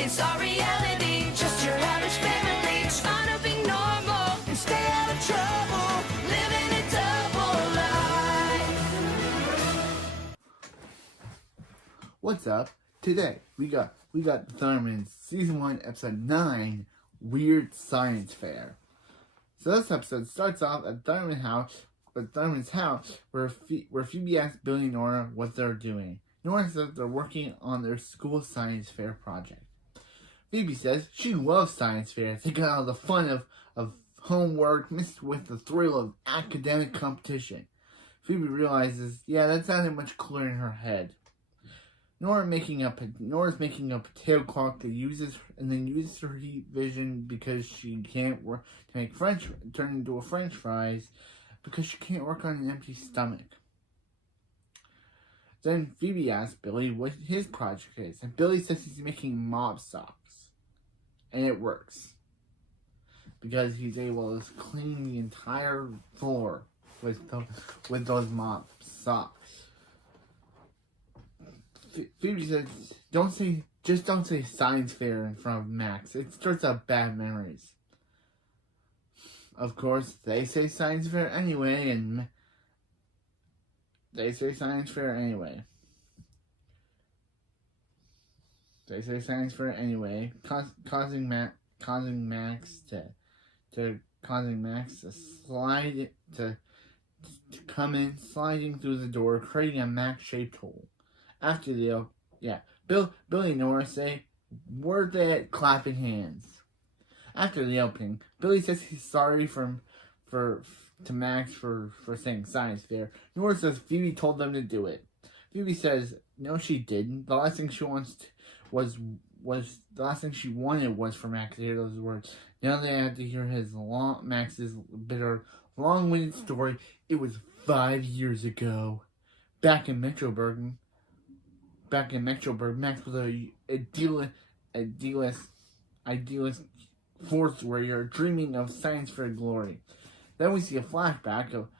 It's our reality, just your average family, trying to be normal and stay out of trouble, living a double life. What's up? Today we got Thurman's Season 1, Episode 9, Weird Science Fair. So this episode starts off at Thurman's house, where Phoebe asks Billy and Nora what they're doing. Nora says they're working on their school science fair project. Phoebe says she loves science fairs. They got all the fun of homework mixed with the thrill of academic competition. Phoebe realizes, that sounded much clearer in her head. Nora's making up a tail clock that uses her heat vision because she can't work to make turn into a French fries because she can't work on an empty stomach. Then Phoebe asks Billy what his project is, and Billy says he's making mop socks. And it works. Because he's able to clean the entire floor with those mop socks. Phoebe says, don't say science fair in front of Max. It stirs up bad memories. Of course, they say science fair anyway, causing Max to slide to come in, sliding through the door, creating a Max-shaped hole. After the Billy and Nora say, "We're there clapping hands." After the opening, Billy says he's sorry to Max for saying science fair. Nora says Phoebe told them to do it. Phoebe says no, she didn't. The last thing she wanted was for Max to hear those words. Now they had to hear Max's bitter, long-winded story. It was 5 years ago. Back in Metroburg, Max was a idealist force warrior dreaming of science fair glory. Then we see a flashback of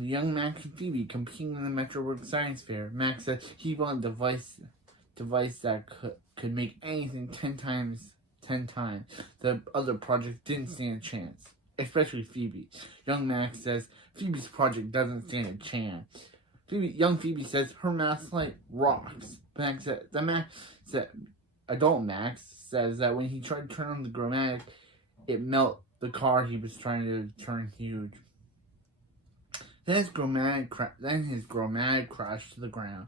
young Max and Phoebe competing in the Metroburg Science Fair. Max said he wanted a device that could make anything 10 times. The other project didn't stand a chance, especially Phoebe. Young Max says Phoebe's project doesn't stand a chance. Young Phoebe says her math slide rocks. Adult Max says that when he tried to turn on the Grommatic, it melted the car he was trying to turn huge. Then his Grommatic crashed to the ground.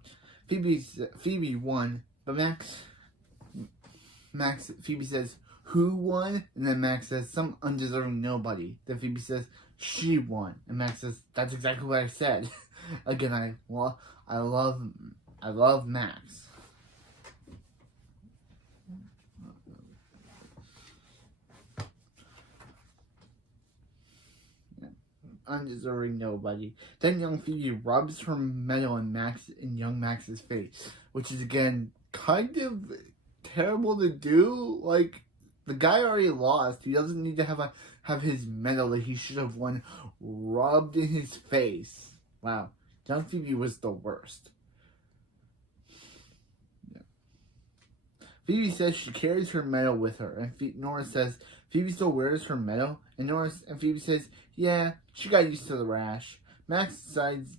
Phoebe won, but Phoebe says, "Who won?" And then Max says, "Some undeserving nobody." Then Phoebe says, "She won." And Max says, "That's exactly what I said." Again, I love Max. Undeserving nobody. Then young Phoebe rubs her medal in young Max's face, which is again kind of terrible to do. Like, the guy already lost. He doesn't need to have his medal that he should have won rubbed in his face. Wow, young Phoebe was the worst. Yeah. Phoebe says she carries her medal with her, and Nora says Phoebe still wears her medal, and Phoebe says, "Yeah, she got used to the rash." Max decides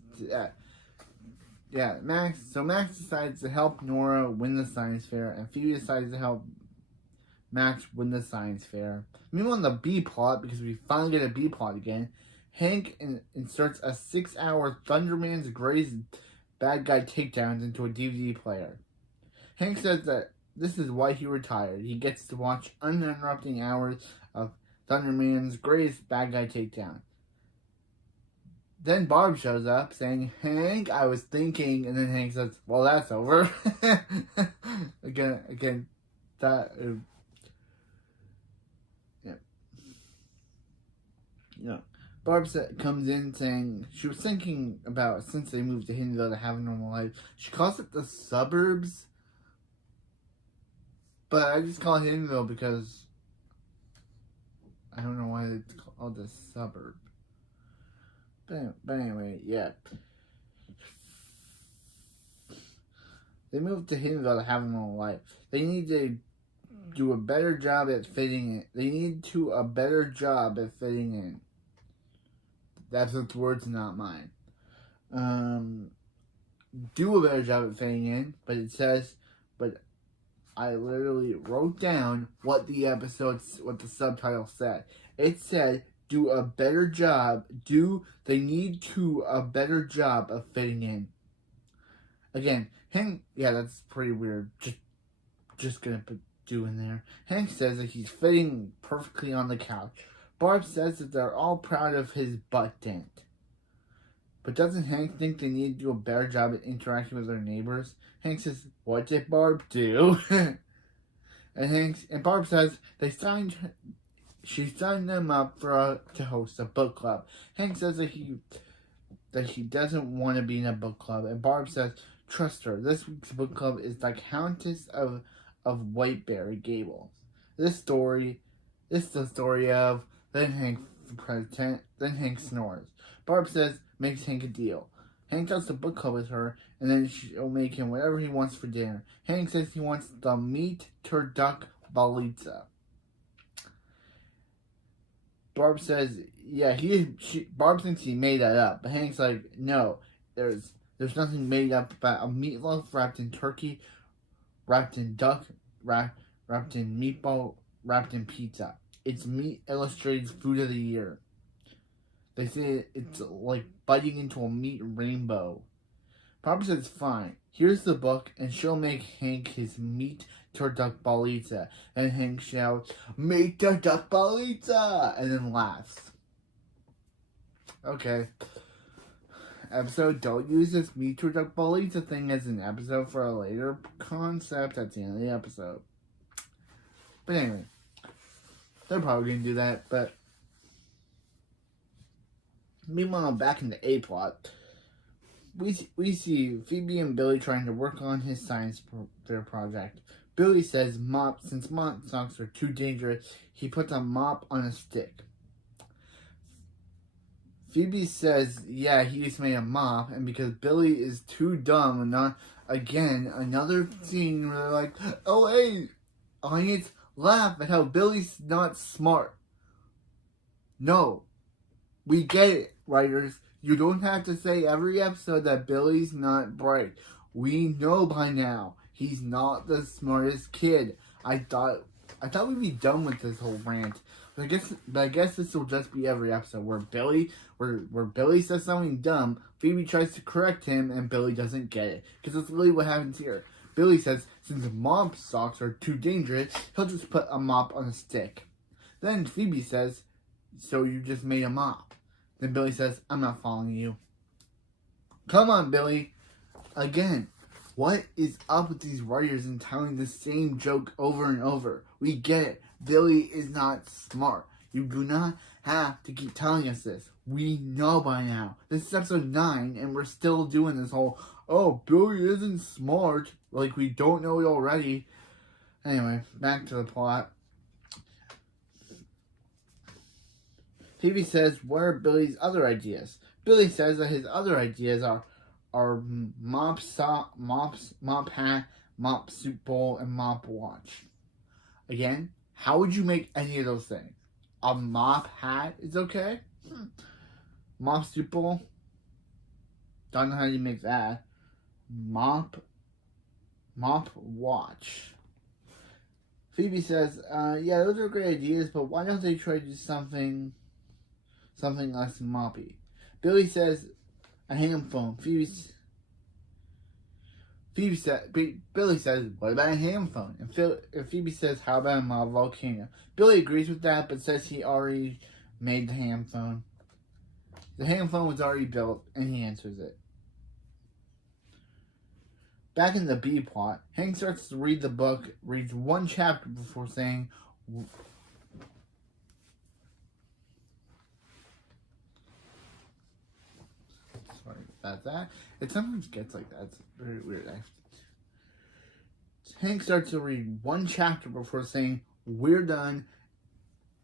Max decides to help Nora win the science fair, and Phoebe decides to help Max win the science fair. Meanwhile, on the B plot, because we finally get a B plot again, Hank inserts a 6-hour Thunderman's Greatest Bad Guy Takedowns into a DVD player. Hank says that this is why he retired. He gets to watch uninterrupted hours of Thunderman's Greatest Bad Guy Takedown. Then Barb shows up saying, "Hank, I was thinking," and then Hank says, "Well, that's over." again, that, Barb comes in saying she was thinking about, since they moved to Hindville to have a normal life. She calls it the suburbs, but I just call it Hindville because I don't know why it's called the suburb. But anyway, yeah. They moved to Hiddenville to have a normal life. They need to do a better job at fitting in. They need to a better job at fitting in. That's its words, not mine. Do a better job at fitting in, but it says, but I literally wrote down what the subtitle said. It said, do a better job, they need to a better job of fitting in. Again, Hank, yeah, that's pretty weird. Just gonna put do in there. Hank says that he's fitting perfectly on the couch. Barb says that they're all proud of his butt dent. But doesn't Hank think they need to do a better job at interacting with their neighbors? Hank says, what did Barb do? and Barb says she signed them up to host a book club. Hank says that he doesn't want to be in a book club, and Barb says, trust her. This week's book club is the Countess of Whiteberry Gables. This is the story of then Hank snores. Barb says, makes Hank a deal. Hank does the book club with her, and then she'll make him whatever he wants for dinner. Hank says he wants the meat turduck balitza. Barb says, yeah, Barb thinks he made that up, but Hank's like, no, there's nothing made up about a meatloaf wrapped in turkey, wrapped in duck, wrapped in meatball, wrapped in pizza. It's Meat Illustrated's Food of the Year. They say it's like biting into a meat rainbow. Barb says, fine, here's the book, and she'll make Hank his meat turduck balitza. And Hank shouts, meat turduck balitza! And then laughs. Okay. Episode, don't use this meat turduck balitza thing as an episode for a later concept at the end of the episode. But anyway, they're probably going to do that, but meanwhile, back in the A plot, we see Phoebe and Billy trying to work on his science fair project. Billy says since mop socks are too dangerous, he puts a mop on a stick. Phoebe says, yeah, he just made a mop, and because Billy is too dumb and not, again, another scene where they're like, oh hey, audience, laugh at how Billy's not smart. No. We get it, writers. You don't have to say every episode that Billy's not bright. We know by now he's not the smartest kid. I thought we'd be done with this whole rant. But I guess this will just be every episode where Billy says something dumb, Phoebe tries to correct him, and Billy doesn't get it. Because that's really what happens here. Billy says, since mop socks are too dangerous, he'll just put a mop on a stick. Then Phoebe says, so you just made a mop. Then Billy says, I'm not following you. Come on, Billy. Again, what is up with these writers and telling the same joke over and over? We get it. Billy is not smart. You do not have to keep telling us this. We know by now. This is episode 9, and we're still doing this whole, oh, Billy isn't smart. Like, we don't know it already. Anyway, back to the plot. Phoebe says, what are Billy's other ideas? Billy says that his other ideas are mop hat, mop soup bowl, and mop watch. Again, how would you make any of those things? A mop hat is okay? Mop soup bowl? Don't know how you make that. Mop watch. Phoebe says, yeah, those are great ideas, but why don't they try to do something less moppy? Billy says, a ham phone. Billy says, what about a ham phone? And Phoebe says, how about a volcano? Billy agrees with that, but says he already made the ham phone. The ham phone was already built, and he answers it. Back in the B plot, Hank starts to read the book, reads one chapter before saying, sorry about that. It sometimes gets like that. It's very weird. Hank starts to read one chapter before saying, we're done.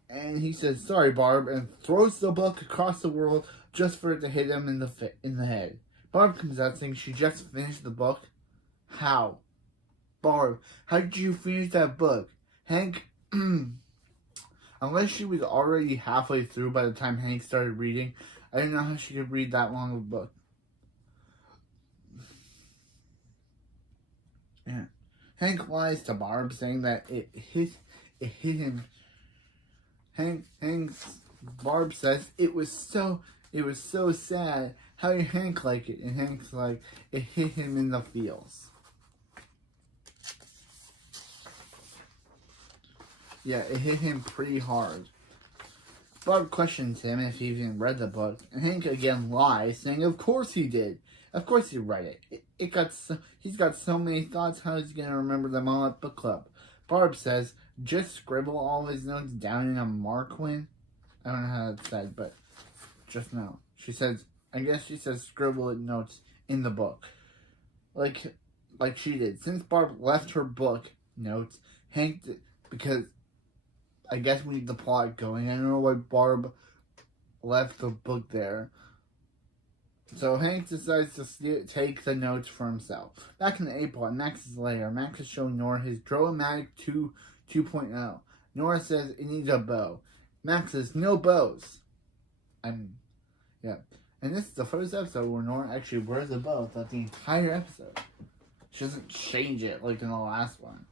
And he says, sorry, Barb, and throws the book across the world just for it to hit him in the head. Barb comes out saying she just finished the book. How? Barb, how did you finish that book? Hank, unless she was already halfway through by the time Hank started reading, I don't know how she could read that long of a book. Yeah. Hank lies to Barb, saying that it hit him. Barb says it was so sad. How did Hank like it? And Hank's like, it hit him in the feels. Yeah, it hit him pretty hard. Barb questions him if he even read the book, and Hank again lies, saying of course he did. Of course he read it. He's got so many thoughts, how is he going to remember them all at book club? Barb says, just scribble all his notes down in a marquin. I don't know how that's said, but just know. She says, I guess she says scribble notes in the book. Like she did. Since Barb left her book notes, Hank did, because I guess we need the plot going. I don't know why Barb left the book there. So Hank decides to take the notes for himself. Back in the A-plot, Max's lair. Max is showing Nora his Dromatic 2.0. Nora says it needs a bow. Max says no bows. Yeah. And this is the first episode where Nora actually wears a bow throughout the entire episode. She doesn't change it like in the last one.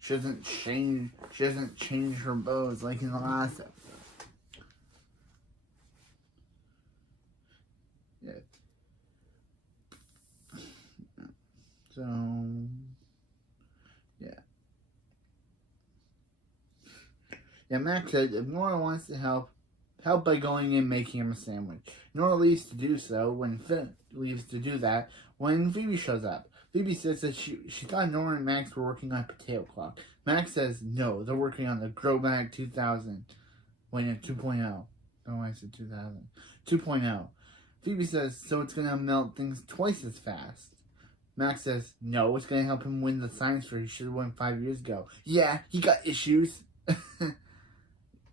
She doesn't change her bows like in the last episode. Yeah. So yeah, Max said if Nora wants to help by going in and making him a sandwich. Nora leaves to do so when Phoebe shows up. Phoebe says that she thought Nora and Max were working on a potato clock. Max says no, they're working on the Growback 2000. Wait, 2.0. Oh, I said 2000. 2.0. Phoebe says, so it's going to melt things twice as fast. Max says, no, it's going to help him win the science fair he should have won 5 years ago. Yeah, he got issues.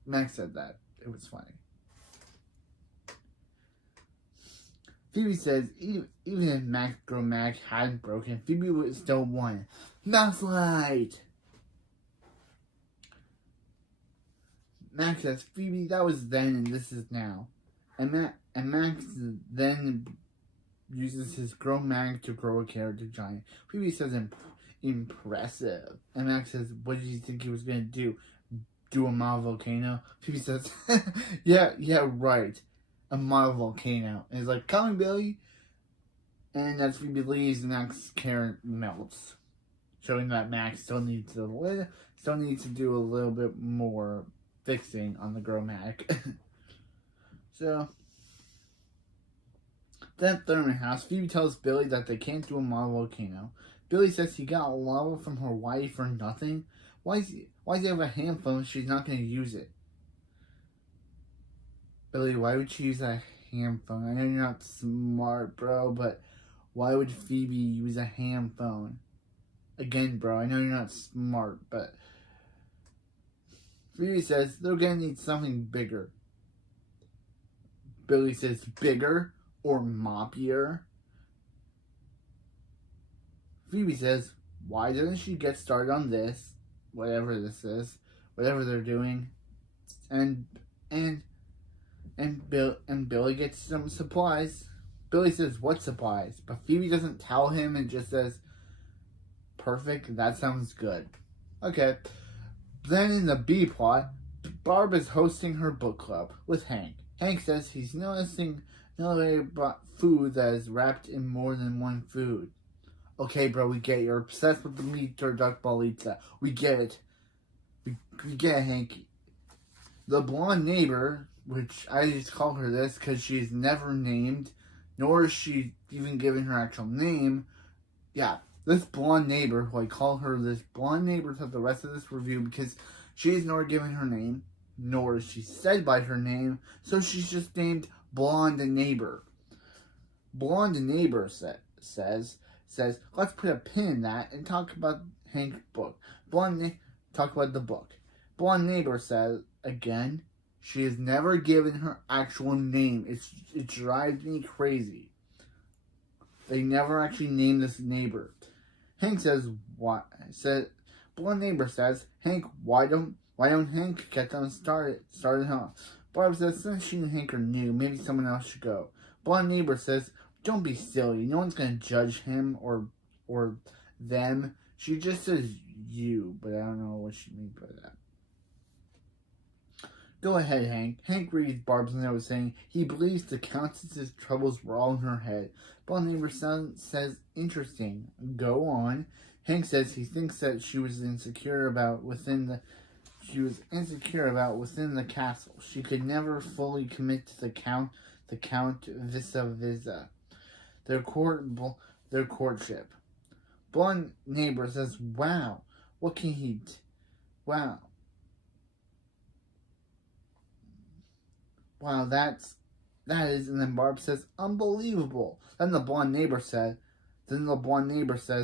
Max said that. It was funny. Phoebe says, even if Max Growmac hadn't broken, Phoebe would still won. Mouse light! Max says, Phoebe, that was then and this is now. And Max then uses his Growmac to grow a character giant. Phoebe says, impressive. And Max says, what did you think he was going to do? Do a model volcano? Phoebe says, yeah, right. A model volcano. And he's like, coming, Billy. And as Phoebe leaves, Max's carrot melts. Showing that Max still needs to do a little bit more fixing on the Growmatic. So, then at Thurman House, Phoebe tells Billy that they can't do a model volcano. Billy says he got lava from Hawaii for nothing. Why does he have a hand phone if she's not going to use it? Billy, why would she use a hand phone? I know you're not smart, bro, but why would Phoebe use a hand phone? Again, bro, I know you're not smart, but Phoebe says they're going to need something bigger. Billy says bigger or moppier. Phoebe says, why doesn't she get started on this? Whatever this is. Whatever they're doing. And Billy gets some supplies. Billy says, what supplies? But Phoebe doesn't tell him and just says, perfect, that sounds good. Okay. Then in the B plot, Barb is hosting her book club with Hank. Hank says he's noticing nobody brought food that is wrapped in more than one food. Okay, bro, we get it. You're obsessed with the meat or duck balita. We get it. We get it, Hank. The blonde neighbor, which I just call her this because she's never named, nor is she even given her actual name. Yeah, this blonde neighbor, who I call her this blonde neighbor throughout the rest of this review because she's nor given her name, nor is she said by her name, so she's just named Blonde Neighbor. Blonde Neighbor says, let's put a pin in that and talk about Hank's book. Talk about the book. Blonde Neighbor says, again, she has never given her actual name. It drives me crazy. They never actually name this neighbor. Hank says, "What?" Blonde neighbor says, "Hank, why don't Hank get them started off?" Barb says, "Since she and Hank are new, maybe someone else should go." Blonde neighbor says, "Don't be silly. No one's gonna judge him or them. She just says you, but I don't know what she means by that." "Go ahead, Hank." Hank reads Barb's note saying he believes the Countess's troubles were all in her head. Blonde neighbor says, "Interesting. Go on." Hank says he thinks that she was insecure about within the castle. She could never fully commit to the Count vis-a-vis their courtship. Blonde neighbor says, "Wow, what can he? Wow, that is." And then Barb says, "Unbelievable." Then the blonde neighbor says,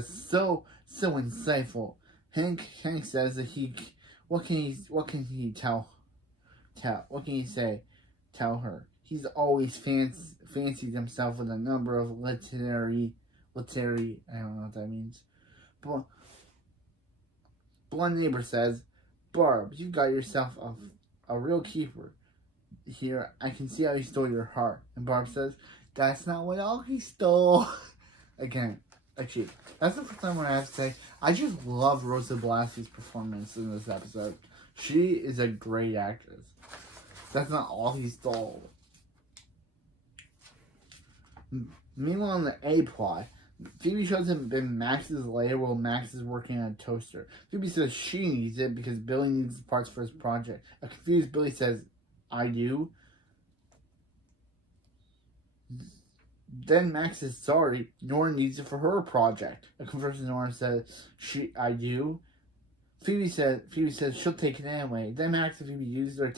"So insightful." Hank says that what can he tell her? He's always fancied himself with a number of literary, I don't know what that means. Blonde neighbor says, "Barb, you got yourself a real keeper here. I can see how he stole your heart." And Barb says, "That's not what all he stole." Again, actually, that's the first time where I have to say, I just love Rosa Blassi's performance in this episode. She is a great actress. That's not all he stole. Meanwhile, in the A plot, Phoebe shows him Max's lair while Max is working on a toaster. Phoebe says she needs it because Billy needs the parts for his project. A confused Billy says, "I do." Then Max is sorry. Nora needs it for her project. A confused Nora says, "I do." Phoebe says she'll take it anyway. Then Max and Phoebe use their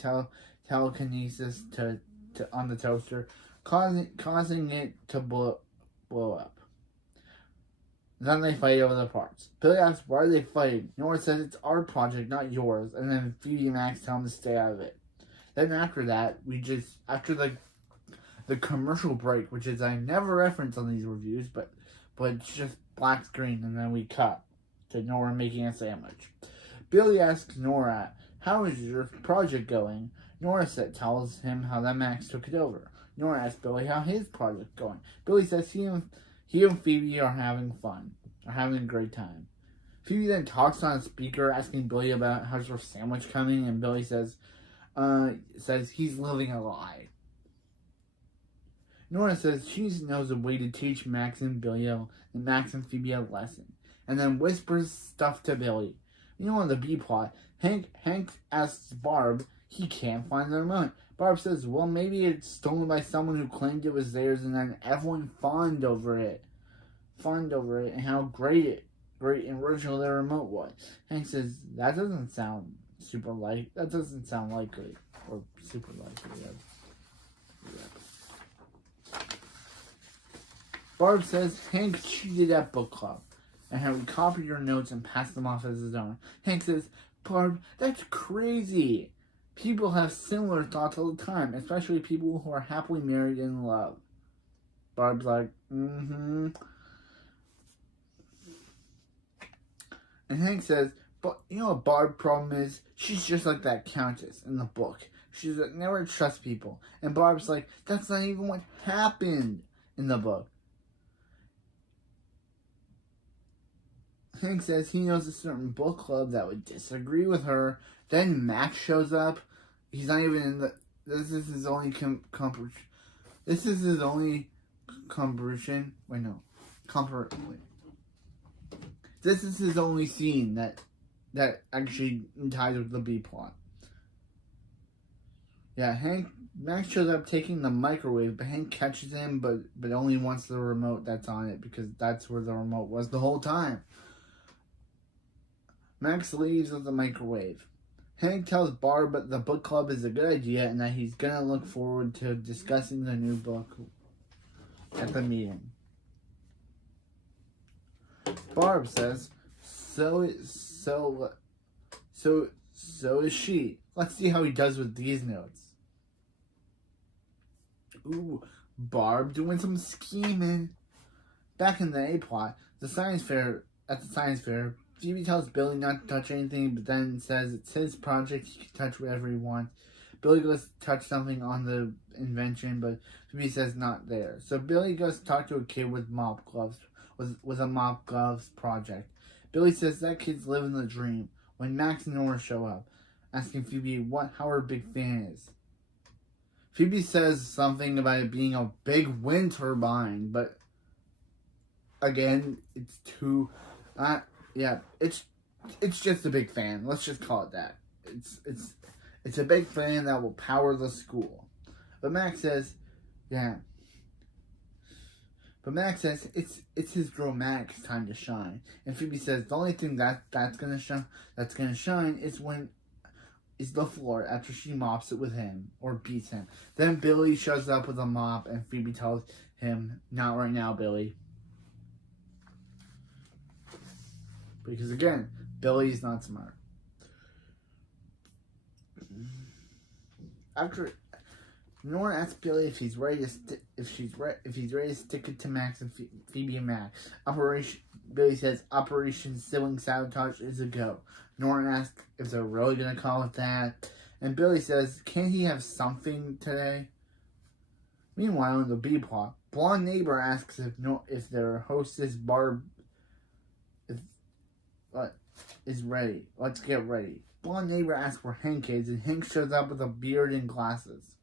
telekinesis to on the toaster, causing it to blow up. Then they fight over the parts. Billy asks, "Why are they fighting?" Nora says, "It's our project, not yours." And then Phoebe and Max tell him to stay out of it. Then after that, after the commercial break, which is I never reference on these reviews, but it's just black screen, and then we cut to Nora making a sandwich. Billy asks Nora, "How is your project going?" Nora tells him how that Max took it over. Nora asks Billy how his project's going. Billy says he and Phoebe are having fun, are having a great time. Phoebe then talks on a speaker asking Billy about how's her sandwich coming, and Billy says he's living a lie. Nora says she knows a way to teach Max and Phoebe a lesson, and then whispers stuff to Billy. On the B plot, Hank asks Barb, he can't find the remote. Barb says, "Well, maybe it's stolen by someone who claimed it was theirs, and then everyone fawned over it, and how great and original their remote was." Hank says, that doesn't sound likely, or super likely. Yeah. Barb says Hank cheated at book club, and how he copied your notes and passed them off as his own. Hank says, "Barb, that's crazy. People have similar thoughts all the time, especially people who are happily married and in love." Barb's like, "Mm-hmm." And Hank says, "But you know what Barb's problem is? She's just like that Countess in the book. She's like, never trusts people." And Barb's like, "That's not even what happened in the book." Hank says he knows a certain book club that would disagree with her. Then Max shows up. He's not even in the... This is his only This is his only comparison. Wait, no. This is his only scene that actually ties with the B plot. Yeah, Max shows up taking the microwave, but Hank catches him, but only wants the remote that's on it, because that's where the remote was the whole time. Max leaves with the microwave. Hank tells Barb that the book club is a good idea and that he's gonna look forward to discussing the new book at the meeting. Barb says, so is she. Let's see how he does with these notes. Ooh, Barb doing some scheming. Back in the A plot, at the science fair, Phoebe tells Billy not to touch anything, but then says it's his project, he can touch whatever he wants. Billy goes to touch something on the invention, but Phoebe says not there. So Billy goes to talk to a kid with mop gloves, with a mop gloves project. Billy says that kid's living the dream when Max and Nora show up, asking Phoebe how her big fan is. Phoebe says something about it being a big wind turbine, but again, it's too, it's just a big fan. Let's just call it that. It's a big fan that will power the school. But Max says, it's his girl Max's time to shine. And Phoebe says the only thing that's gonna shine is the floor after she mops it with him or beats him. Then Billy shows up with a mop and Phoebe tells him, "Not right now, Billy." Because again, Billy's not smart. After Nora asks Billy if he's ready to stick it to Max and Phoebe and Max. Billy says Operation Sibling Sabotage is a go. Nora asks if they're really gonna call it that, and Billy says, "Can't he have something today?" Meanwhile, in the B plot, blonde neighbor asks if their hostess Barb is ready. Let's get ready. Blonde neighbor asks where Hank is, and Hank shows up with a beard and glasses.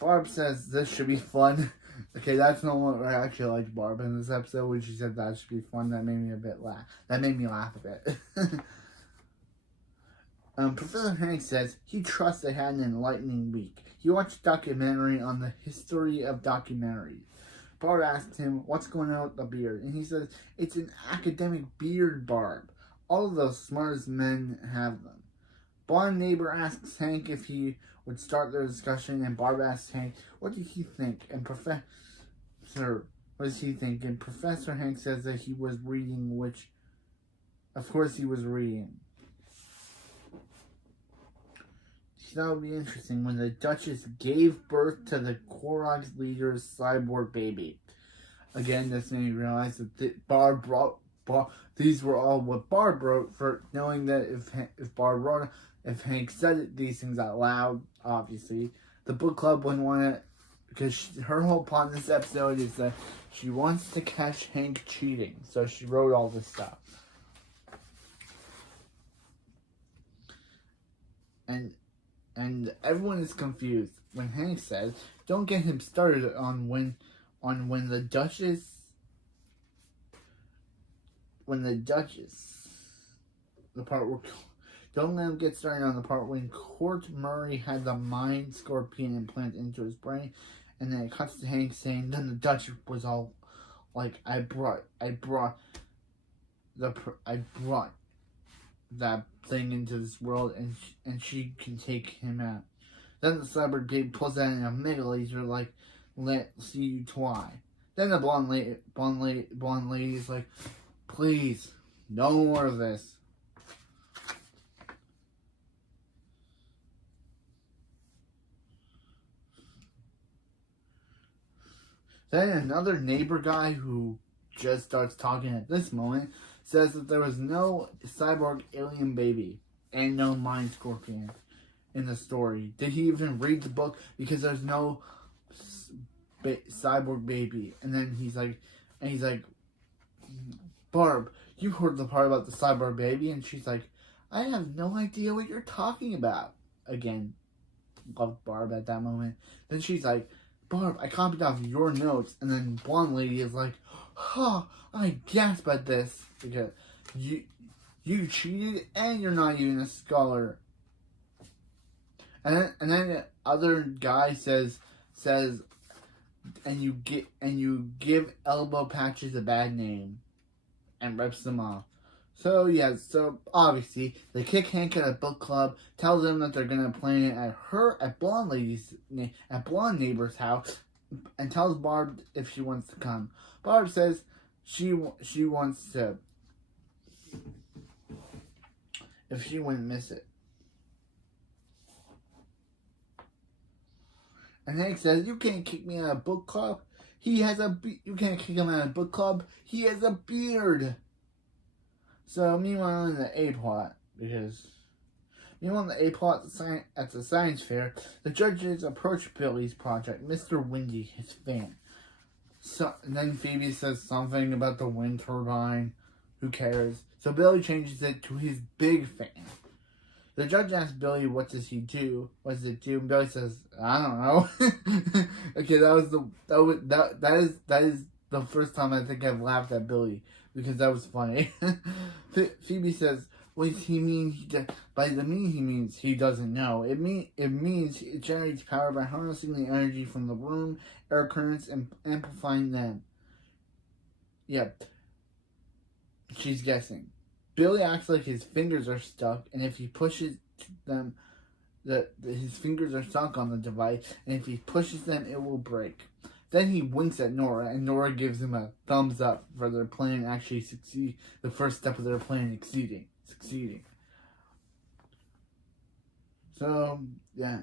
Barb says this should be fun. Okay, that's not what I actually liked Barb in this episode when she said that should be fun. That made me laugh. That made me laugh a bit. Professor Hank says he trusts they had an enlightening week. He watched a documentary on the history of documentaries. Barb asks him what's going on with the beard, and he says it's an academic beard, Barb. All of the smartest men have them. Blonde neighbor asks Hank if he would start their discussion, and Barb asks Hank, what did he think? And Professor Hank says that he was reading, which, of course he was reading. So that would be interesting when the Duchess gave birth to the Koroks leader's cyborg baby. Again, this made me realize that Barb brought these were all what Barb wrote, for knowing that if Hank said these things out loud, obviously, the book club wouldn't want to, because her whole plot in this episode is that she wants to catch Hank cheating, so she wrote all this stuff. And everyone is confused when Hank says, "Don't get him started on when the Duchess." The part where, don't let him get started on the part when Court Murray had the mind scorpion implant into his brain, and then it cuts to Hank saying, then the Duchess was all like, I brought that thing into this world, and she can take him out. Then the cyborg baby pulls out a mega laser, like, let's see you try. Then the blonde lady is like, please, no more of this. Then another neighbor guy who just starts talking at this moment says that there was no cyborg alien baby and no mind scorpion in the story. Did he even read the book? Because there's no cyborg baby. And then he's like, Barb, you heard the part about the cyborg baby? And she's like, I have no idea what you're talking about. Again, loved Barb at that moment. Then she's like, Barb, I copied off your notes. And then blonde lady is like, huh, I gasp at this. Because you cheated and you're not even a scholar. And then the other guy says, and you give elbow patches a bad name and rips them off. So yeah, so obviously they kick Hank at a book club, tell them that they're gonna plan it at blonde neighbor's house, and tells Barb if she wants to come. Barb says she wants to, if she wouldn't miss it. And Hank says, you can't kick me out of book club. He has you can't kick him out of book club. He has a beard. So meanwhile in the A plot, at the science fair, the judges approach Billy's project, Mr. Windy, his fan. So and then Phoebe says something about the wind turbine. Who cares? So Billy changes it to his big fan. The judge asks Billy, "What does he do? What does it do?" And Billy says, "I don't know." Okay, that is the first time I think I've laughed at Billy because that was funny. Phoebe says, "What does he mean? By the mean he means he doesn't know. It means it generates power by harnessing the energy from the room, air currents, and amplifying them." Yep, she's guessing. Billy acts like his fingers are stuck, and if he pushes them, his fingers are stuck on the device, and if he pushes them, it will break. Then he winks at Nora, and Nora gives him a thumbs up for their plan actually succeed. The first step of their plan succeeding. So yeah.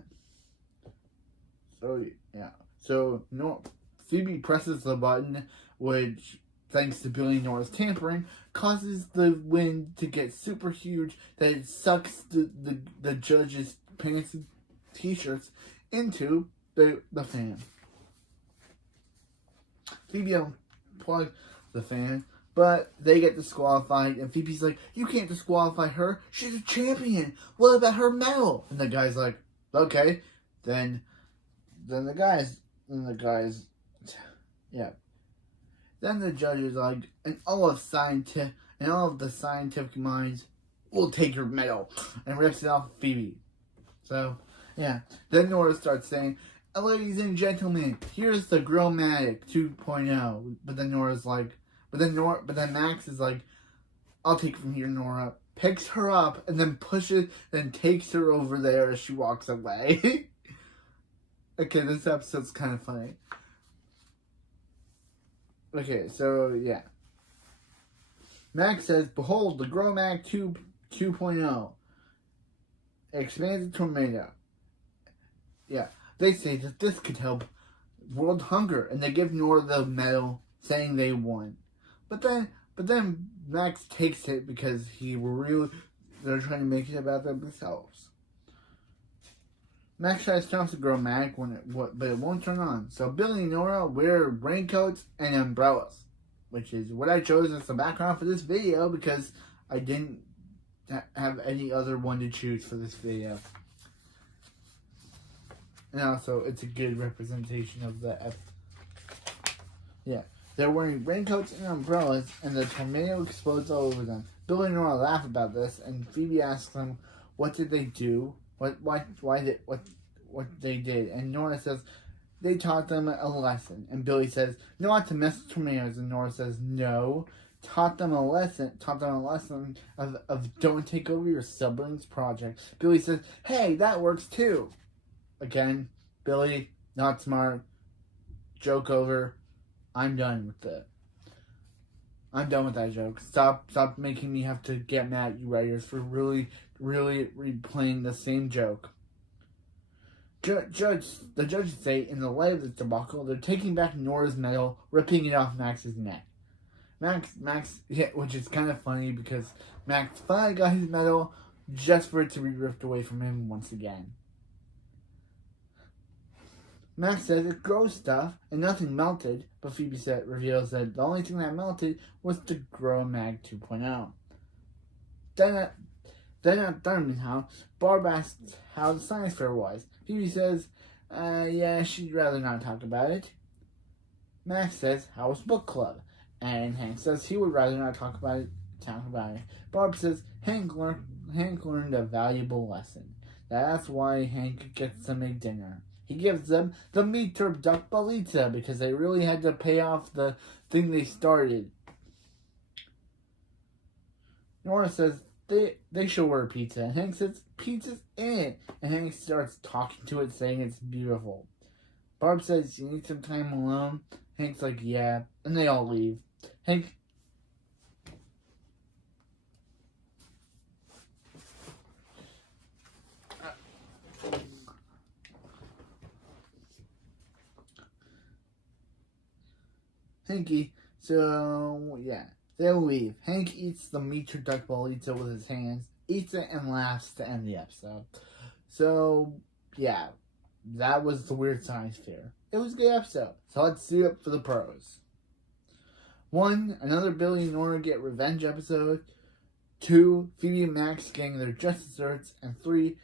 Phoebe presses the button, which, thanks to Billy and Nora's tampering, causes the wind to get super huge that it sucks the judge's pants and t-shirts into the fan. Phoebe unplugs the fan, but they get disqualified, and Phoebe's like, "You can't disqualify her. She's a champion. What about her medal?" And the guy's like, "Okay." Then the guys, yeah. Then the judge is like, and all of the scientific minds will take your medal, and rips it off Phoebe. So, yeah. Then Nora starts saying, "Ladies and gentlemen, here's the Grillmatic 2.0." But then Max is like, "I'll take it from here, Nora." Picks her up and then takes her over there as she walks away. Okay, this episode's kind of funny. Okay, so yeah. Max says, "Behold, the Grillmatic 2.0. Expanded tornado." Yeah, they say that this could help world hunger, and they give Nora the medal, saying they won. But then Max takes it because they're trying to make it about themselves. Max tries to turn off the Grillmatic but it won't turn on. So Billy and Nora wear raincoats and umbrellas, which is what I chose as the background for this video because I didn't have any other one to choose for this video. And also, it's a good representation of yeah. They're wearing raincoats and umbrellas, and the tornado explodes all over them. Billy and Nora laugh about this, and Phoebe asks them, "What did they do? What they did?" And Nora says, "They taught them a lesson." And Billy says, "Not to mess with tornadoes." And Nora says, "No, taught them a lesson of don't take over your siblings' project." Billy says, "Hey, that works too." Again, Billy, not smart. Joke over. I'm done with it. I'm done with that joke. Stop making me have to get mad at you writers for really replaying the same joke. The judges say, in the light of this debacle, they're taking back Nora's medal, ripping it off Max's neck. Max, yeah, which is kind of funny because Max finally got his medal just for it to be ripped away from him once again. Max says it's gross stuff and nothing melted, but Phoebe reveals that the only thing that melted was the Grillmatic 2.0. Then at Thurman's house, Barb asks how the science fair was. Phoebe says, yeah, she'd rather not talk about it. Max says, how was book club? And Hank says he would rather not talk about it. Barb says Hank learned a valuable lesson. That's why Hank gets to make dinner. He gives them the meat duck balita because they really had to pay off the thing they started. Nora says they should order pizza, and Hank says pizza's in it, and Hank starts talking to it, saying it's beautiful. Barb says, "You need some time alone?" Hank's like, "Yeah," and they all leave. Hank Hanky. So, yeah. They leave. Hank eats the meat turducken, eats it with his hands, eats it and laughs to end the episode. So, yeah. That was the Weird Science Fair. It was a good episode. So let's do it for the pros. 1. Another Billy and Nora get revenge episode. 2. Phoebe and Max getting their just desserts. And 3.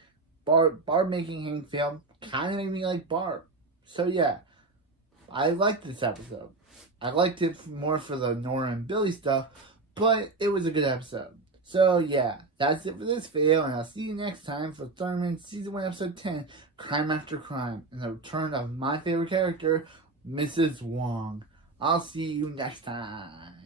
Barb making Hank fail. Kind of made me like Barb. So yeah, I liked this episode. I liked it more for the Nora and Billy stuff, but it was a good episode. So yeah, that's it for this video, and I'll see you next time for Thurman Season 1 Episode 10, Crime After Crime, and the return of my favorite character, Mrs. Wong. I'll see you next time.